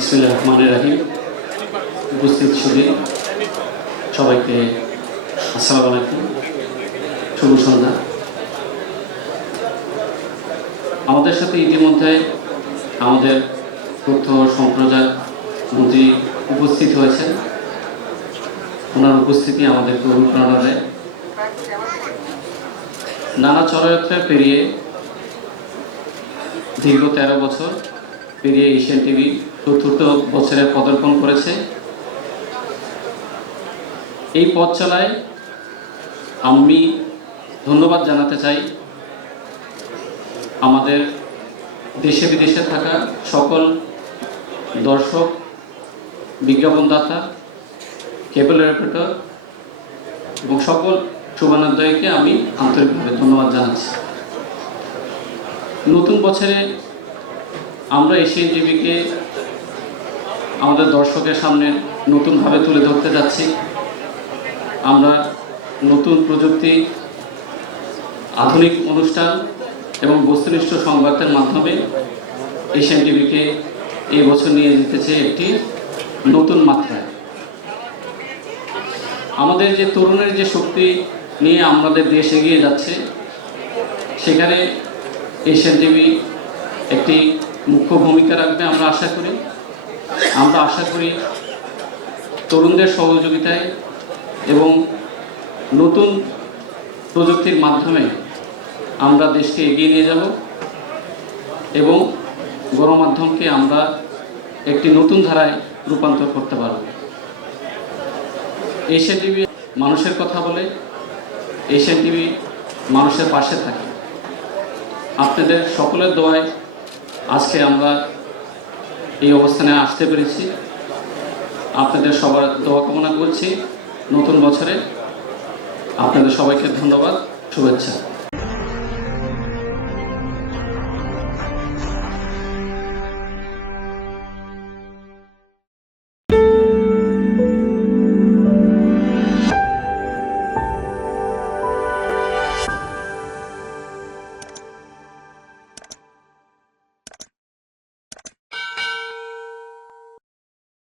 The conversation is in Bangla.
বিসমিল্লাহির রহমানির রহিম। উপস্থিত সুধী সবাইকে আসসালামু আলাইকুম, শুভ সন্ধ্যা। আমাদের সাথে ইতিমধ্যে আমাদের তথ্য সম্প্রচার মন্ত্রী উপস্থিত হয়েছেন। ওনার উপস্থিতি আমাদেরকে অনুপ্রেরণা দেয়। নানা চলযাত্রা পেরিয়ে দীর্ঘ 13 বছর পেরিয়ে এশিয়ান টিভি ৪র্থ বছরে পদার্পণ করেছে। এই পথ চলায় আমি ধন্যবাদ জানাতে চাই আমাদের দেশে বিদেশে থাকা সকল দর্শক, বিজ্ঞাপনদাতা, কেবল অপারেটর এবং সকল শুভানুধ্যায়ীকে আমি আন্তরিকভাবে ধন্যবাদ জানাচ্ছি। নতুন বছরে আমরা এশিয়ান টিভিকে আমাদের দর্শকের সামনে নতুনভাবে তুলে ধরতে যাচ্ছি। আমরা নতুন প্রযুক্তি, আধুনিক অনুষ্ঠান এবং বস্তুনিষ্ঠ সংবাদের মাধ্যমে এশিয়ান টিভিকে এই বছর নিয়ে যেতেছে একটি নতুন মাত্রায়। আমাদের যে তরুণের যে শক্তি নিয়ে আমাদের দেশ এগিয়ে যাচ্ছে, সেখানে এশিয়ান টিভি একটি মুখ্য ভূমিকা রাখবে আমরা আশা করি তরুণদের সহযোগিতায় এবং নতুন প্রযুক্তির মাধ্যমে আমরা দেশকে এগিয়ে নিয়ে যাব এবং গণমাধ্যমকে আমরা একটি নতুন ধারায় রূপান্তর করতে পারব। এশিয়ান টিভি মানুষের কথা বলে, এশিয়ান টিভি মানুষের পাশে থাকে। আপনাদের সকলের দোয়ায় আজকে আমরা এই অবস্থানে আসতে পেরেছি। আপনাদের সবার দোয়া কামনা করছি নতুন বছরে। আপনাদের সবাইকে ধন্যবাদ, শুভেচ্ছা।